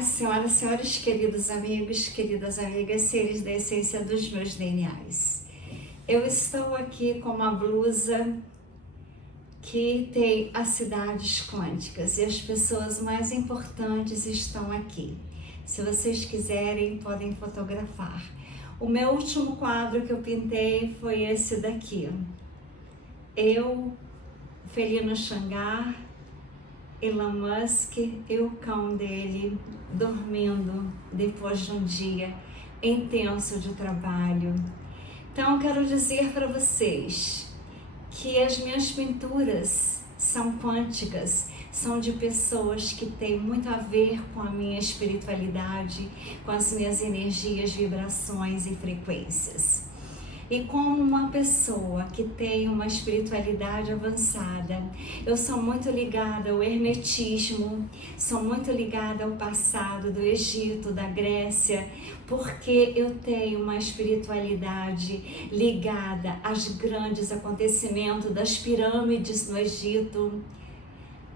paz, senhoras e senhores, queridos amigos, queridas amigas, seres da essência dos meus DNAs. Eu estou aqui com uma blusa que tem as cidades quânticas e as pessoas mais importantes estão aqui. Se vocês quiserem, podem fotografar. O meu último quadro que eu pintei foi esse daqui. Eu, Felino Shangar, Elon Musk e o cão dele dormindo depois de um dia intenso de trabalho. Então, eu quero dizer para vocês que as minhas pinturas são quânticas, são de pessoas que têm muito a ver com a minha espiritualidade, com as minhas energias, vibrações e frequências. E como uma pessoa que tem uma espiritualidade avançada, eu sou muito ligada ao hermetismo, sou muito ligada ao passado do Egito, da Grécia, porque eu tenho uma espiritualidade ligada aos grandes acontecimentos das pirâmides no Egito,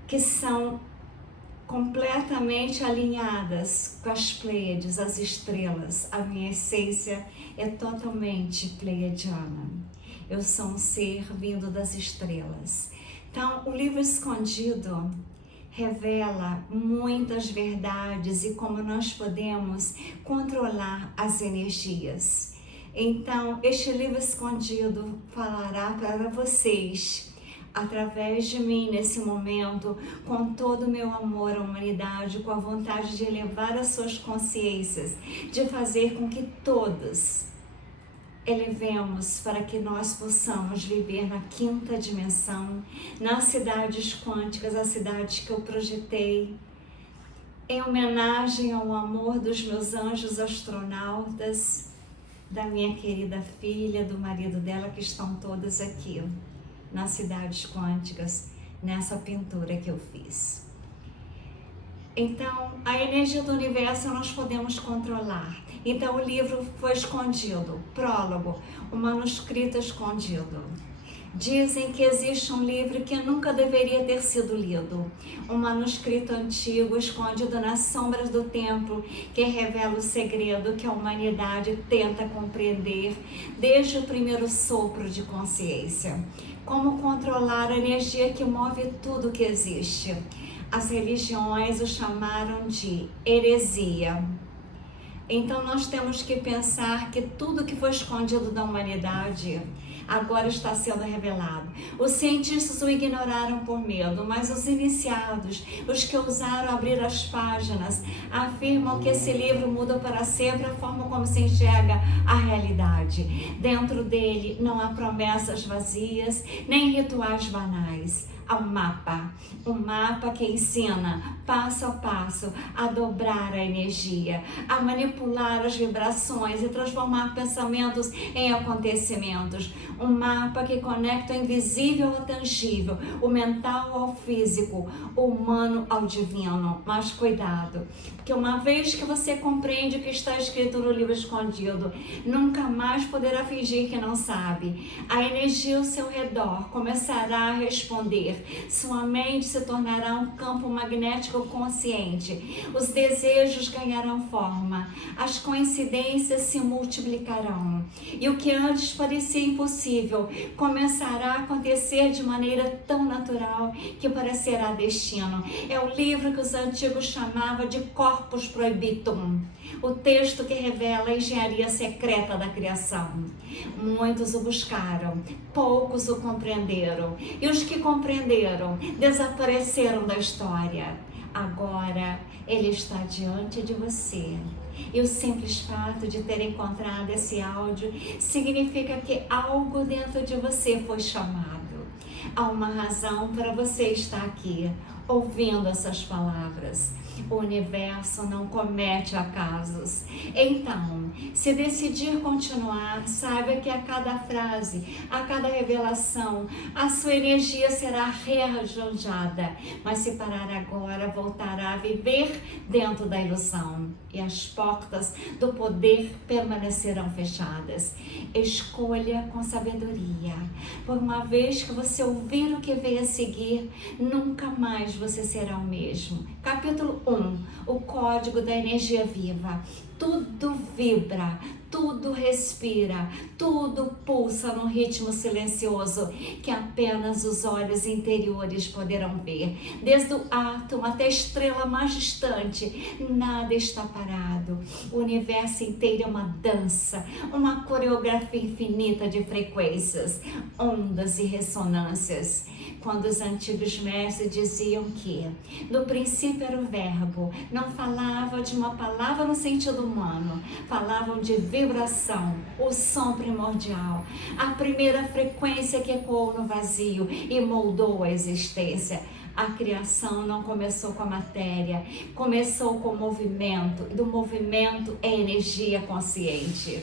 que são completamente alinhadas com as Pleiades, as estrelas. A minha essência é totalmente pleiadiana. Eu sou um ser vindo das estrelas. Então, o livro escondido revela muitas verdades e como nós podemos controlar as energias. Então, este livro escondido falará para vocês através de mim nesse momento, com todo o meu amor à humanidade, com a vontade de elevar as suas consciências, de fazer com que todos elevemos para que nós possamos viver na quinta dimensão, nas cidades quânticas, as cidades que eu projetei, em homenagem ao amor dos meus anjos astronautas, da minha querida filha, do marido dela, que estão todas aqui nas cidades quânticas, nessa pintura que eu fiz. Então, a energia do universo nós podemos controlar. Então, o livro foi escondido, prólogo, o manuscrito escondido. Dizem que existe um livro que nunca deveria ter sido lido, um manuscrito antigo escondido nas sombras do templo, que revela o segredo que a humanidade tenta compreender desde o primeiro sopro de consciência. Como controlar a energia que move tudo que existe. As religiões o chamaram de heresia. Então nós temos que pensar que tudo que foi escondido da humanidade agora está sendo revelado. Os cientistas o ignoraram por medo, mas os iniciados, os que ousaram abrir as páginas, afirmam que esse livro muda para sempre a forma como se enxerga a realidade. Dentro dele não há promessas vazias, nem rituais banais. Há um mapa que ensina passo a passo a dobrar a energia, a manipular as vibrações e transformar pensamentos em acontecimentos. Um mapa que conecta o invisível ao tangível, o mental ao físico, o humano ao divino. Mas cuidado, porque uma vez que você compreende o que está escrito no livro escondido, nunca mais poderá fingir que não sabe. A energia ao seu redor começará a responder. Sua mente se tornará um campo magnético consciente. Os desejos ganharão forma. As coincidências se multiplicarão. E o que antes parecia impossível começará a acontecer de maneira tão natural que parecerá destino. É o livro que os antigos chamavam de Corpus Prohibitum, o texto que revela a engenharia secreta da criação. Muitos o buscaram, poucos o compreenderam, e os que compreenderam desapareceram da história. Agora ele está diante de você. E o simples fato de ter encontrado esse áudio significa que algo dentro de você foi chamado. Há uma razão para você estar aqui, ouvindo essas palavras. O universo não comete acasos. Então, se decidir continuar, saiba que a cada frase, a cada revelação, a sua energia será rearranjada. Mas se parar agora, voltará a viver dentro da ilusão. E as portas do poder permanecerão fechadas. Escolha com sabedoria. Por uma vez que você ouvir o que vem a seguir, nunca mais mais você será o mesmo. Capítulo 1, o código da energia viva. Tudo vibra, tudo respira, tudo pulsa num ritmo silencioso que apenas os olhos interiores poderão ver. Desde o átomo até a estrela mais distante, nada está parado. O universo inteiro é uma dança, uma coreografia infinita de frequências, ondas e ressonâncias. Quando os antigos mestres diziam que no princípio era o verbo, não falava de uma palavra no sentido humano, falavam de vibração, o som primordial, a primeira frequência que ecoou no vazio e moldou a existência. A criação não começou com a matéria, começou com o movimento, e do movimento é energia consciente.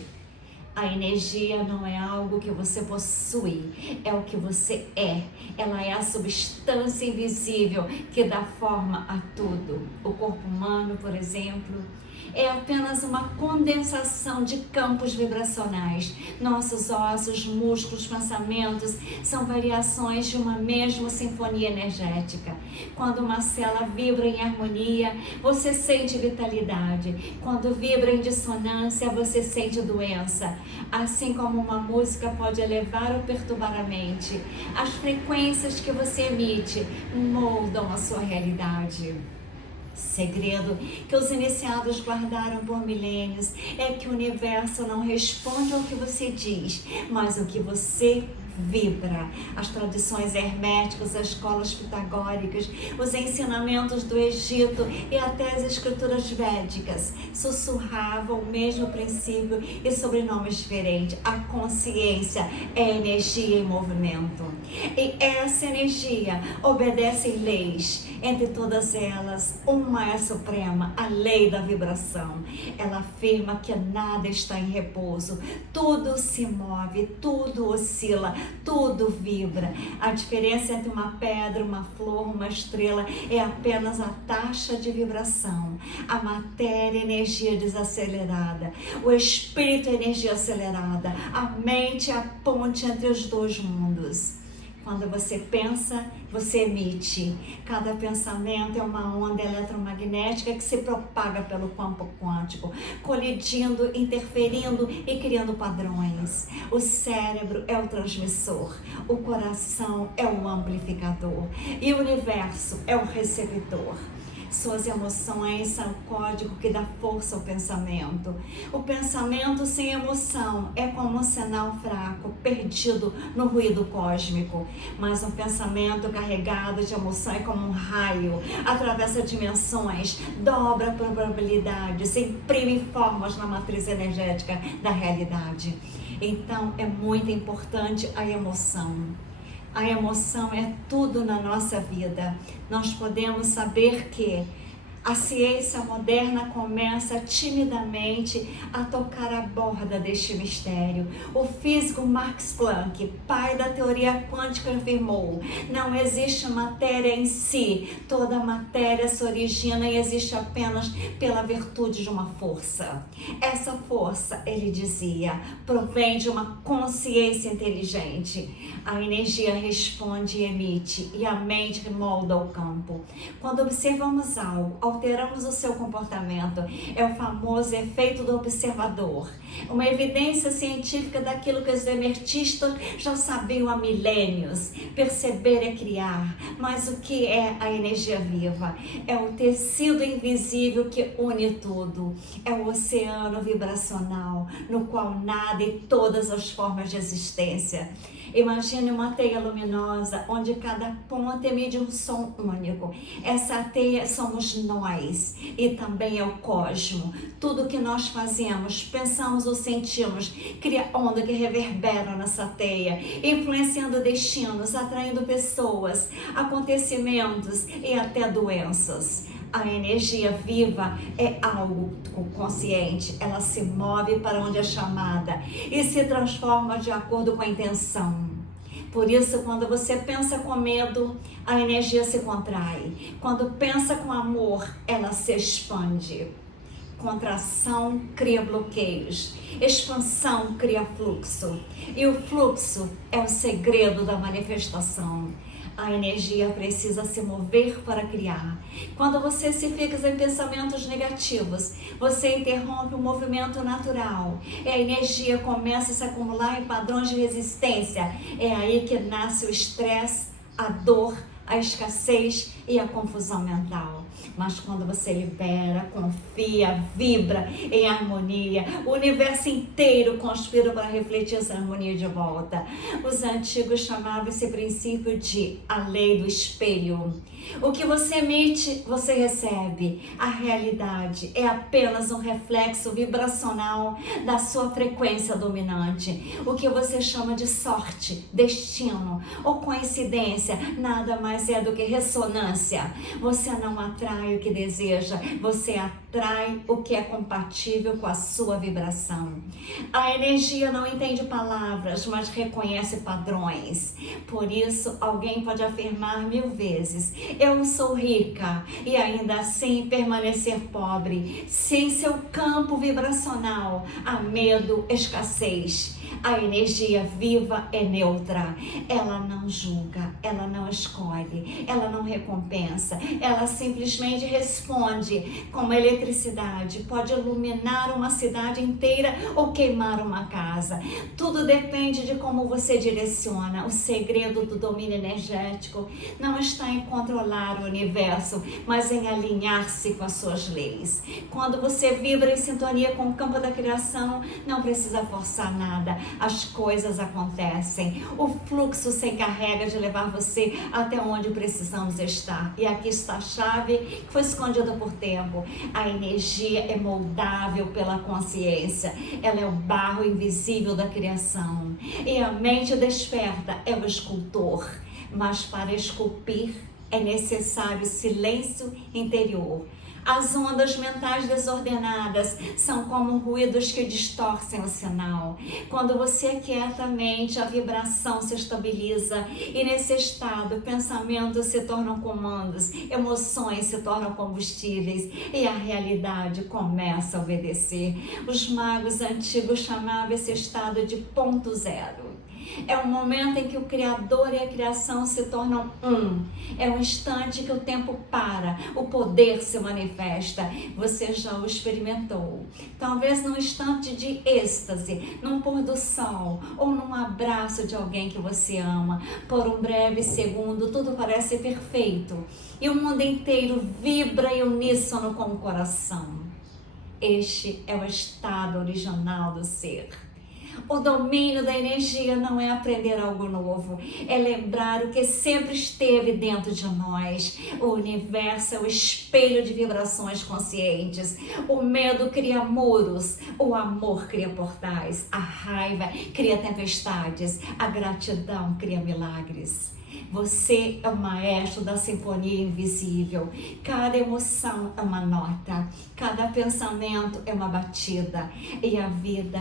A energia não é algo que você possui, é o que você é. Ela é a substância invisível que dá forma a tudo. O corpo humano, por exemplo, é apenas uma condensação de campos vibracionais. Nossos ossos, músculos, pensamentos são variações de uma mesma sinfonia energética. Quando uma célula vibra em harmonia, você sente vitalidade. Quando vibra em dissonância, você sente doença. Assim como uma música pode elevar ou perturbar a mente, as frequências que você emite moldam a sua realidade. Segredo que os iniciados guardaram por milênios é que o universo não responde ao que você diz, mas o que você vibra. As tradições herméticas, as escolas pitagóricas, os ensinamentos do Egito e até as escrituras védicas sussurravam o mesmo princípio e sobrenomes diferentes. A consciência é energia em movimento. E essa energia obedece leis. Entre todas elas, uma é suprema, a lei da vibração. Ela afirma que nada está em repouso, tudo se move, tudo oscila, tudo vibra. A diferença entre uma pedra, uma flor, uma estrela é apenas a taxa de vibração. A matéria é energia desacelerada, o espírito é energia acelerada, a mente é a ponte entre os dois mundos. Quando você pensa, você emite. Cada pensamento é uma onda eletromagnética que se propaga pelo campo quântico, colidindo, interferindo e criando padrões. O cérebro é o transmissor, o coração é o amplificador e o universo é o receptor. Suas emoções são o código que dá força ao pensamento. O pensamento sem emoção é como um sinal fraco, perdido no ruído cósmico. Mas um pensamento carregado de emoção é como um raio, atravessa dimensões, dobra probabilidades, imprime formas na matriz energética da realidade. Então, é muito importante a emoção. A emoção é tudo na nossa vida. Nós podemos saber que a ciência moderna começa timidamente a tocar a borda deste mistério. O físico Max Planck, pai da teoria quântica, afirmou: não existe matéria em si, toda matéria se origina e existe apenas pela virtude de uma força. Essa força, ele dizia, provém de uma consciência inteligente. A energia responde e emite, e a mente molda o campo. Quando observamos algo, alteramos o seu comportamento. É o famoso efeito do observador. Uma evidência científica daquilo que os demertistas já sabiam há milênios. Perceber é criar. Mas o que é a energia viva? É o tecido invisível que une tudo. É o oceano vibracional, no qual nada e todas as formas de existência. Imagine uma teia luminosa, onde cada ponta emite um som único. Essa teia somos nós e também é o cosmo. Tudo que nós fazemos, pensamos ou sentimos, cria onda que reverbera nessa teia, influenciando destinos, atraindo pessoas, acontecimentos e até doenças. A energia viva é algo consciente, ela se move para onde é chamada e se transforma de acordo com a intenção. Por isso, quando você pensa com medo, a energia se contrai. Quando pensa com amor, ela se expande. Contração cria bloqueios, expansão cria fluxo. E o fluxo é o segredo da manifestação. A energia precisa se mover para criar. Quando você se fixa em pensamentos negativos, você interrompe o movimento natural. E a energia começa a se acumular em padrões de resistência. É aí que nasce o estresse, a dor, a escassez e a confusão mental. Mas quando você libera, confia, vibra em harmonia, o universo inteiro conspira para refletir essa harmonia de volta. Os antigos chamavam esse princípio de a lei do espelho. O que você emite, você recebe. A realidade é apenas um reflexo vibracional da sua frequência dominante. O que você chama de sorte, destino ou coincidência, nada mais é do que ressonância. Você não atrai o que deseja, você atrai o que é compatível com a sua vibração. A energia não entende palavras, mas reconhece padrões. Por isso, alguém pode afirmar 1000 vezes: eu sou rica, e ainda assim permanecer pobre. Se em seu campo vibracional há medo, escassez, a energia viva é neutra. Ela não julga, ela não escolhe, ela não recompensa, ela simplesmente responde. Como a eletricidade pode iluminar uma cidade inteira ou queimar uma casa. Tudo depende de como você direciona. O segredo do domínio energético não está em controlar o universo, mas em alinhar-se com as suas leis. Quando você vibra em sintonia com o campo da criação, não precisa forçar nada. As coisas acontecem. O fluxo se encarrega de levar você até onde precisamos estar. E aqui está a chave que foi escondida por tempo. A energia é moldável pela consciência. Ela é o barro invisível da criação. E a mente desperta é o escultor. Mas para esculpir é necessário silêncio interior. As ondas mentais desordenadas são como ruídos que distorcem o sinal. Quando você aquieta a mente, a vibração se estabiliza e nesse estado, pensamentos se tornam comandos, emoções se tornam combustíveis e a realidade começa a obedecer. Os magos antigos chamavam esse estado de ponto zero. É o momento em que o Criador e a criação se tornam um. É o instante que o tempo para, o poder se manifesta. Você já o experimentou. Talvez num instante de êxtase, num pôr do sol ou num abraço de alguém que você ama. Por um breve segundo, tudo parece perfeito e o mundo inteiro vibra em uníssono com o coração. Este é o estado original do ser. O domínio da energia não é aprender algo novo, é lembrar o que sempre esteve dentro de nós. O universo é o espelho de vibrações conscientes. O medo cria muros, o amor cria portais, a raiva cria tempestades, a gratidão cria milagres. Você é o maestro da sinfonia invisível. Cada emoção é uma nota, cada pensamento é uma batida e a vida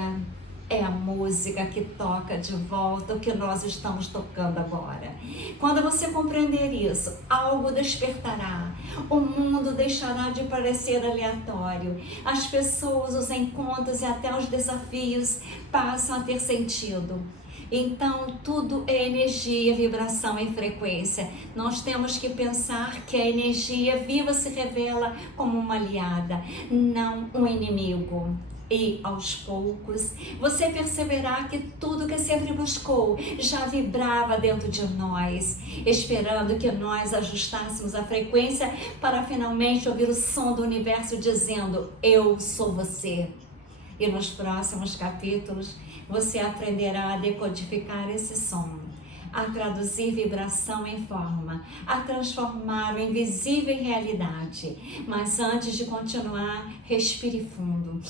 é a música que toca de volta o que nós estamos tocando agora. Quando você compreender isso, algo despertará. O mundo deixará de parecer aleatório. As pessoas, os encontros e até os desafios passam a ter sentido. Então, tudo é energia, vibração e frequência. Nós temos que pensar que a energia viva se revela como uma aliada, não um inimigo. E, aos poucos, você perceberá que tudo que sempre buscou já vibrava dentro de nós, esperando que nós ajustássemos a frequência para finalmente ouvir o som do universo dizendo: eu sou você. E nos próximos capítulos, você aprenderá a decodificar esse som, a traduzir vibração em forma, a transformar o invisível em realidade. Mas antes de continuar, respire fundo.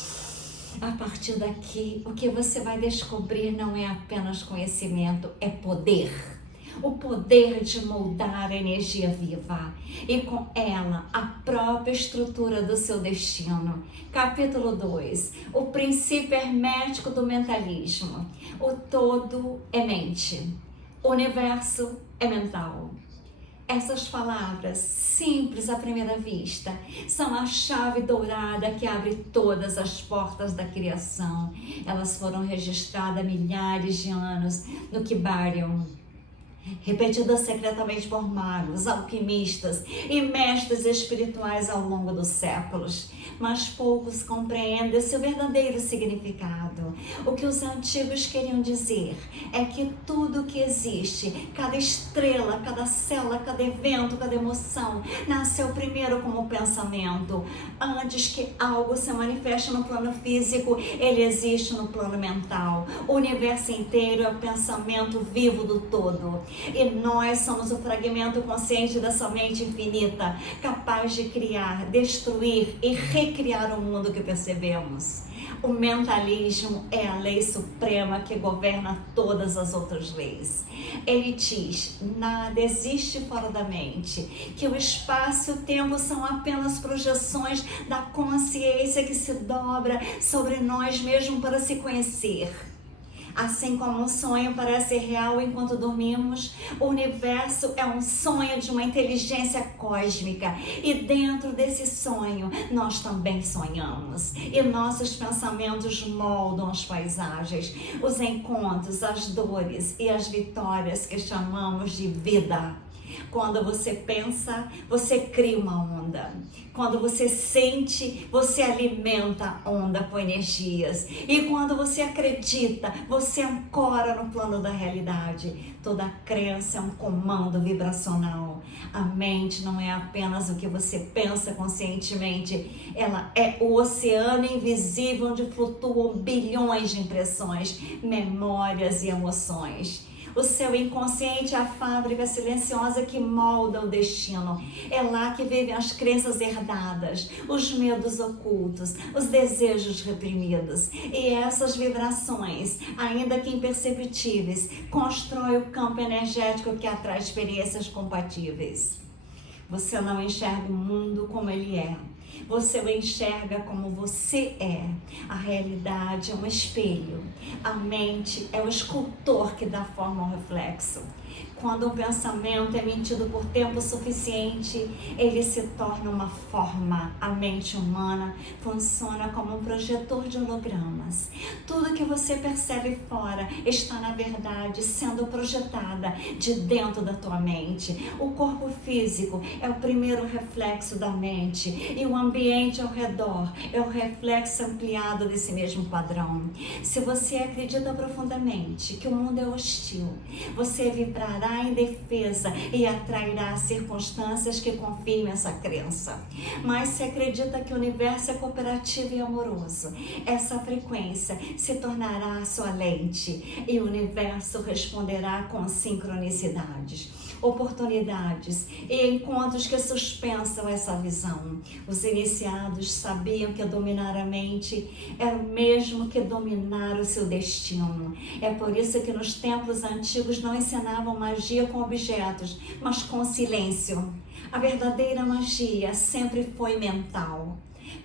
A partir daqui, o que você vai descobrir não é apenas conhecimento, é poder. O poder de moldar a energia viva e com ela a própria estrutura do seu destino. Capítulo 2, o princípio hermético do mentalismo. O todo é mente, o universo é mental. Essas palavras, simples à primeira vista, são a chave dourada que abre todas as portas da criação. Elas foram registradas há milhares de anos no Kybalion, repetida secretamente por magos, alquimistas e mestres espirituais ao longo dos séculos. Mas poucos compreendem seu verdadeiro significado. O que os antigos queriam dizer é que tudo que existe, cada estrela, cada célula, cada evento, cada emoção, nasceu primeiro como pensamento. Antes que algo se manifeste no plano físico, ele existe no plano mental. O universo inteiro é o pensamento vivo do todo. E nós somos o fragmento consciente dessa mente infinita, capaz de criar, destruir e recriar o mundo que percebemos. O mentalismo é a lei suprema que governa todas as outras leis. Ele diz: nada existe fora da mente, que o espaço e o tempo são apenas projeções da consciência que se dobra sobre nós mesmos para se conhecer. Assim como um sonho parece real enquanto dormimos, o universo é um sonho de uma inteligência cósmica. E dentro desse sonho, nós também sonhamos. E nossos pensamentos moldam as paisagens, os encontros, as dores e as vitórias que chamamos de vida. Quando você pensa, você cria uma onda. Quando você sente, você alimenta a onda com energias. E quando você acredita, você ancora no plano da realidade. Toda crença é um comando vibracional. A mente não é apenas o que você pensa conscientemente. Ela é o oceano invisível onde flutuam bilhões de impressões, memórias e emoções. O seu inconsciente é a fábrica silenciosa que molda o destino. É lá que vivem as crenças herdadas, os medos ocultos, os desejos reprimidos. E essas vibrações, ainda que imperceptíveis, constroem o campo energético que atrai experiências compatíveis. Você não enxerga o mundo como ele é. Você o enxerga como você é. A realidade é um espelho. A mente é o escultor que dá forma ao reflexo. Quando o pensamento é emitido por tempo suficiente, ele se torna uma forma. A mente humana funciona como um projetor de hologramas. Tudo que você percebe fora está, na verdade, sendo projetada de dentro da tua mente. O corpo físico é o primeiro reflexo da mente e o ambiente ao redor é o reflexo ampliado desse mesmo padrão. Se você acredita profundamente que o mundo é hostil, você vibrará em defesa e atrairá circunstâncias que confirmem essa crença. Mas se acredita que o universo é cooperativo e amoroso, essa frequência se tornará a sua lente e o universo responderá com sincronicidades, oportunidades e encontros que suspensam essa visão. Os iniciados sabiam que dominar a mente era o mesmo que dominar o seu destino. É por isso que nos templos antigos não ensinavam magia com objetos, mas com silêncio. A verdadeira magia sempre foi mental.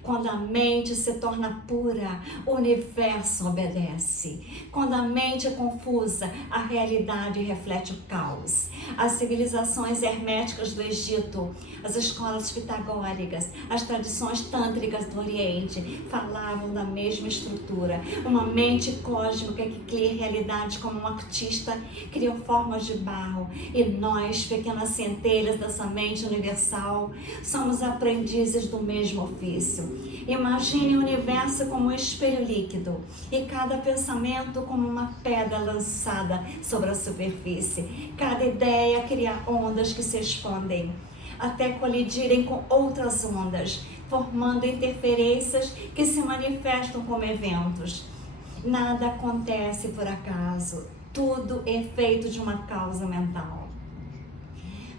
Quando a mente se torna pura, o universo obedece. Quando a mente é confusa, a realidade reflete o caos. As civilizações herméticas do Egito, as escolas pitagóricas, as tradições tântricas do Oriente falavam da mesma estrutura. Uma mente cósmica que cria realidade como um artista criou formas de barro. E nós, pequenas centelhas dessa mente universal, somos aprendizes do mesmo ofício. Imagine o universo como um espelho líquido e cada pensamento como uma pedra lançada sobre a superfície. Cada ideia cria ondas que se expandem até colidirem com outras ondas, formando interferências que se manifestam como eventos. Nada acontece por acaso, tudo é feito de uma causa mental.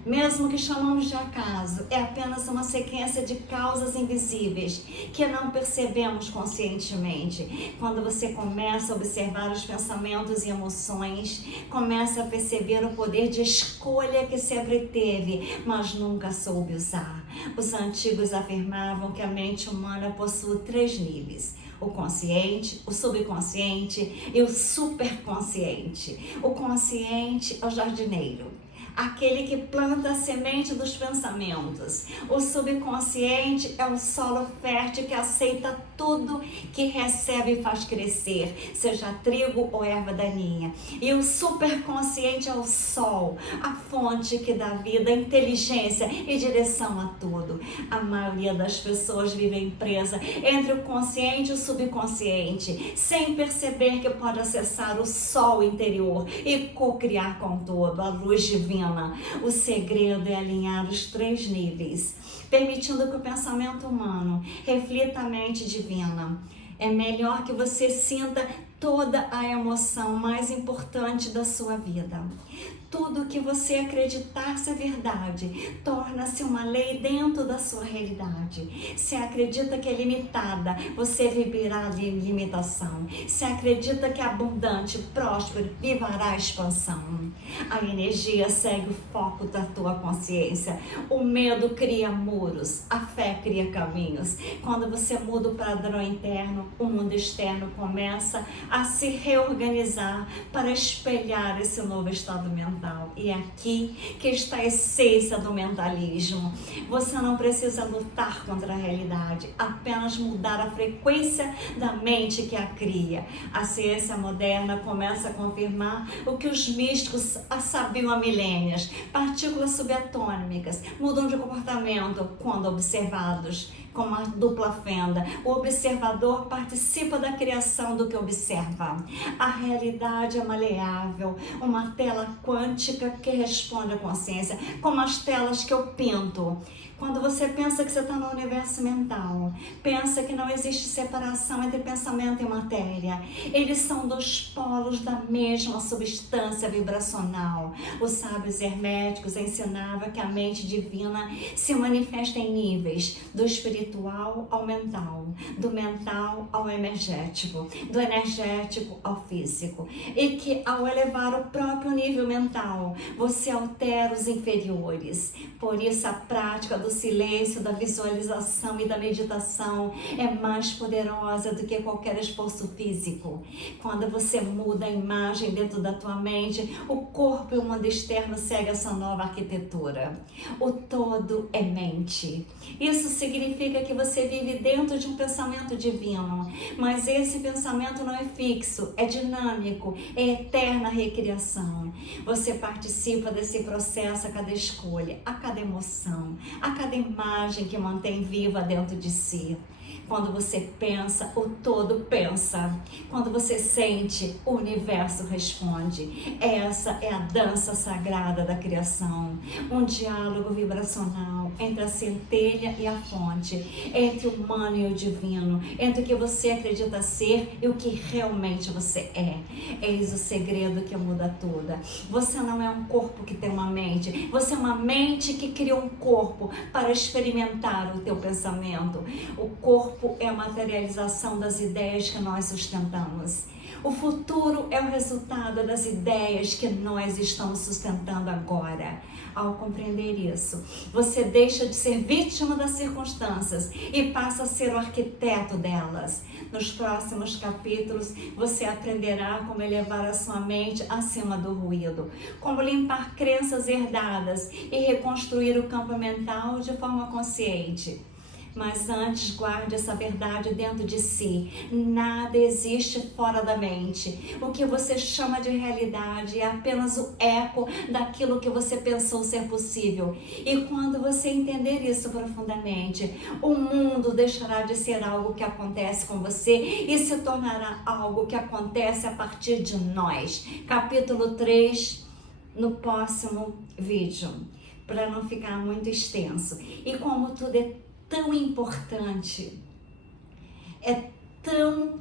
Mesmo que chamamos de acaso, é apenas uma sequência de causas invisíveis que não percebemos conscientemente. Quando você começa a observar os pensamentos e emoções, começa a perceber o poder de escolha que sempre teve, mas nunca soube usar. Os antigos afirmavam que a mente humana possui 3 níveis: o consciente, o subconsciente e o superconsciente. O consciente é o jardineiro. aquele que planta a semente dos pensamentos. O subconsciente é o solo fértil que aceita tudo que recebe e faz crescer, seja trigo ou erva daninha. E o superconsciente é o sol, a fonte que dá vida, inteligência e direção a tudo. A maioria das pessoas vivem presa entre o consciente e o subconsciente, sem perceber que pode acessar o sol interior e co-criar com todo, a luz divina. O segredo é alinhar os 3 níveis, permitindo que o pensamento humano reflita a mente divina. É melhor que você sinta toda a emoção mais importante da sua vida. Tudo que você acreditar ser verdade torna-se uma lei dentro da sua realidade. Se acredita que é limitada, você viverá limitação. Se acredita que é abundante, próspero, viverá a expansão. A energia segue o foco da tua consciência. O medo cria muros, a fé cria caminhos. Quando você muda o padrão interno, o mundo externo começa a se reorganizar para espelhar esse novo estado mental. E é aqui que está a essência do mentalismo. Você não precisa lutar contra a realidade, apenas mudar a frequência da mente que a cria. A ciência moderna começa a confirmar o que os místicos sabiam há milênios. Partículas subatômicas mudam de comportamento quando observados com uma dupla fenda. O observador participa da criação do que observa. A realidade é maleável, uma tela quântica que responde à consciência, como as telas que eu pinto. Quando você pensa que você está no universo mental, pensa que não existe separação entre pensamento e matéria. Eles são 2 polos da mesma substância vibracional. Os sábios herméticos ensinavam que a mente divina se manifesta em níveis, do espiritual ao mental, do mental ao energético, do energético ao físico. E que ao elevar o próprio nível mental, você altera os inferiores. Por isso a prática do silêncio, da visualização e da meditação é mais poderosa do que qualquer esforço físico. Quando você muda a imagem dentro da tua mente, o corpo e o mundo externo seguem essa nova arquitetura. O todo é mente. Isso significa que você vive dentro de um pensamento divino, mas esse pensamento não é fixo, é dinâmico, é eterna recriação. Você participa desse processo a cada escolha, a cada emoção, a cada imagem que mantém viva dentro de si. Quando você pensa, o todo pensa. Quando você sente, o universo responde. Essa é a dança sagrada da criação. Um diálogo vibracional entre a centelha e a fonte, entre o humano e o divino, entre o que você acredita ser e o que realmente você é. Eis o segredo que muda tudo. Você não é um corpo que tem uma mente. Você é uma mente que criou um corpo para experimentar o teu pensamento. O corpo é a materialização das ideias que nós sustentamos. O futuro é o resultado das ideias que nós estamos sustentando agora. Ao compreender isso, você deixa de ser vítima das circunstâncias e passa a ser o arquiteto delas. Nos próximos capítulos, você aprenderá como elevar a sua mente acima do ruído, como limpar crenças herdadas e reconstruir o campo mental de forma consciente. Mas antes, guarde essa verdade dentro de si. Nada existe fora da mente. O que você chama de realidade é apenas o eco daquilo que você pensou ser possível. E quando você entender isso profundamente, o mundo deixará de ser algo que acontece com você e se tornará algo que acontece a partir de nós. Capítulo 3, no próximo vídeo, para não ficar muito extenso. E como tudo é tão importante, é tão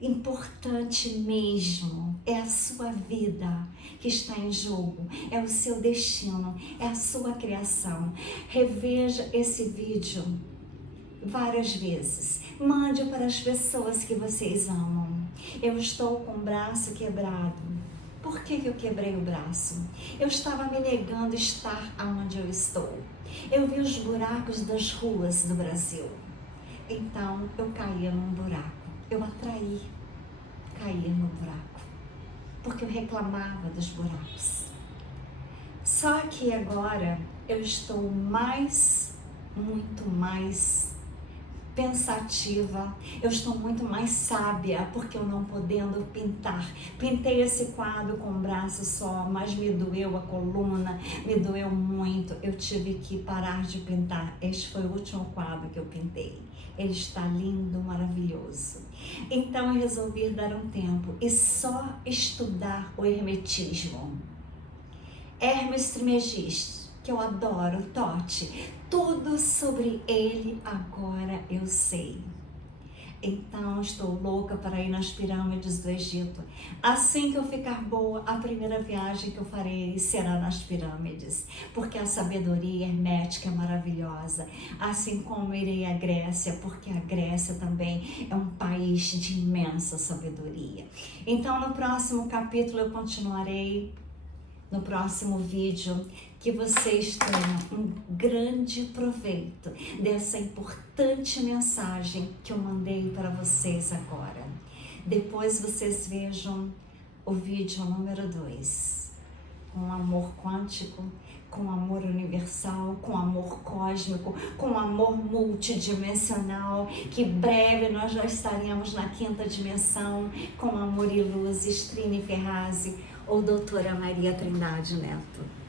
importante mesmo, é a sua vida que está em jogo, é o seu destino, é a sua criação. Reveja esse vídeo várias vezes, mande para as pessoas que vocês amam. Eu estou com o braço quebrado. Por que eu quebrei o braço? Eu estava me negando estar onde eu estou. Eu vi os buracos das ruas do Brasil. Então, eu caía num buraco. Eu atraí cair no buraco. Porque eu reclamava dos buracos. Só que agora eu estou muito mais pensativa, eu estou muito mais sábia, porque eu não podendo pintar. Pintei esse quadro com um braço só, mas me doeu a coluna, me doeu muito, eu tive que parar de pintar. Este foi o último quadro que eu pintei. Ele está lindo, maravilhoso. Então eu resolvi dar um tempo e só estudar o hermetismo. Hermes Trismegisto, que eu adoro, Tote, tudo sobre ele agora eu sei. Então estou louca para ir nas pirâmides do Egito. Assim que eu ficar boa, a primeira viagem que eu farei será nas pirâmides, porque a sabedoria hermética é maravilhosa. Assim como irei à Grécia, porque a Grécia também é um país de imensa sabedoria. Então no próximo capítulo eu continuarei. No próximo vídeo, que vocês tenham um grande proveito dessa importante mensagem que eu mandei para vocês agora. Depois vocês vejam o vídeo número 2, com amor quântico, com amor universal, com amor cósmico, com amor multidimensional, que breve nós já estaremos na 5ª dimensão, com amor e luz, Strine Ferrazzi ou doutora Maria Trindade Neto.